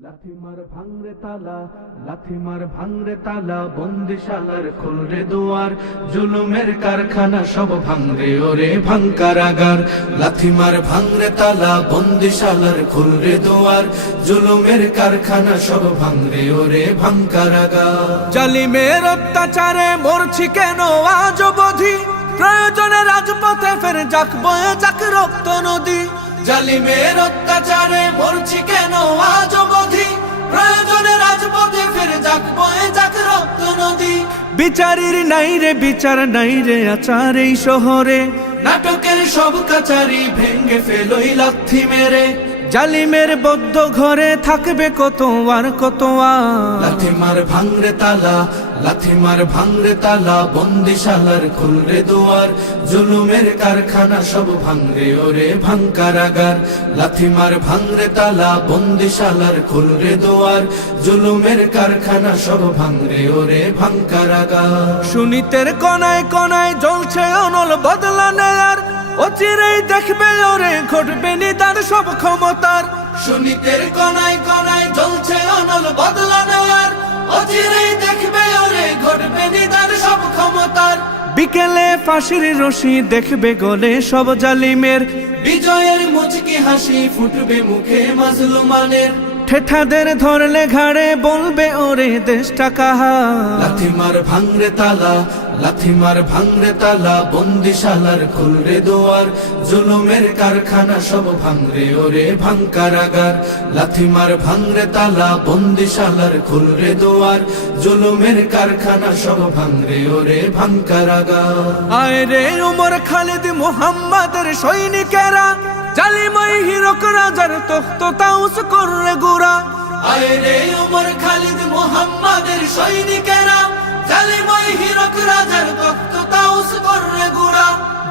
লাথি মার ভাঙরে তালা বন্দিশালার খুলরে দুয়ার জুলুমের কারখানা সব ভাঙরে ওরে ভাঙকারাগার লাথি মার ভাঙরে তালা বন্দিশালার খুলরে দুয়ার জুলুমের কারখানা সব ভাঙরে ওরে ভাঙকারাগার জালিমের অত্যাচারে মরছি কেন আজ অবধি প্রয়োজনে রাজপথে ফের যাক বয়ে যাক রক্ত নদী জালিমের অত্যাচারে মরছি কেন আজ অবধি প্রয়োজনে রাজপথে ফের যাক বয়ে যাক রক্ত নদী বিচারের নাই রে বিচার নাই রে আচার এই শহরে নাটকের সব কাচারি ভেঙ্গে ফেলোই লাথি মেরে জালিমের বদ্ধ ঘরে থাকবে কত আর কত লাথি মার ভাঙরে তালা লাথি মার ভাঙরে তালা বন্দিশালার খুলরে দুয়ার জুলুমের কারখানা সব ভাঙরে ওরে ভাঙকারাগার লাথি মার ভাঙরে তালা বন্দিশালার খুলরে দুয়ার জুলুমের কারখানা সব ভাঙরে ওরে ভাঙকারাগার সুনীতের কনায় কনায় জ্বলছে অনল বদলা নেয়ার অচিরেই দেখবে ওরে ঘটবে নিদান সব ক্ষমতার সুনীতের কনায় কনায় জ্বলছে অনল বদলা নেয়ার অচিরেই দেখবে ওরে ঘটবে নিদান সব ক্ষমতার বিকেলে ফাঁসির রশি দেখবে গলে সব জালিমের বিজয়ের মুচকি হাসি ফুটবে মুখে মাজলুমানের ঠেঠাদের ধরলে ঘাড়ে বলবে ওরে দেশটা কাহা লাথি মার ভাঙরে তালা লাথি মার ভাঙরে তালা বন্দিশালার খুলরে দুয়ার জুলুমের কারখানা সব ভাঙরে ওরে ভাঙকারাগার লাথি মার ভাঙরে তালা বন্দিশালার খুলরে দুয়ার জুলুমের কারখানা সব ভাঙরে ওরে ভাঙকারাগার আয় রে উমর খালিদ মুহাম্মাদের সৈনিকেরা জালিমাই হিরক রাজার তখ্ত তাউস কররে গুরা আয় রে উমর খালিদ মুহাম্মাদের সৈনিকেরা জালিমাই হিরক রাজার তখ্ত তাউস কররে গুরা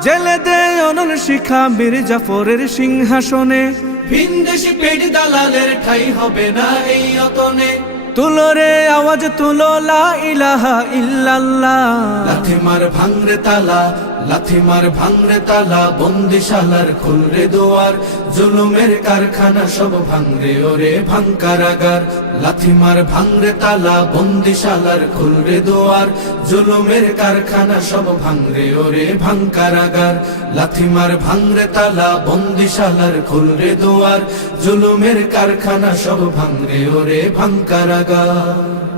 জেলে দে অনল শিখা বীর জাফরের সিংহাসনে ভিনদেশি পেট দালালের ঠাই হবে না এই অতনে তুলো রে আওয়াজ তুলো লা ইলাহা ইল্লাল্লাহ লাথি মার ভাঙরে তালা লাথি মার ভাঙরে তালা বন্দিশালার খুলরে দুয়ার জুলুমের কারখানা সব ভাঙরে ওরে ভাঙকারাগার লাথি মার ভাঙরে তালা বন্দিশালার খুলরে দুয়ার জুলুমের কারখানা সব ভাঙরে ওরে ভাঙকারাগার লাথি মার ভাঙরে তালা বন্দিশালার খুলরে দুয়ার জুলুমের কারখানা সব ভাঙরে ওরে ভাঙকারাগার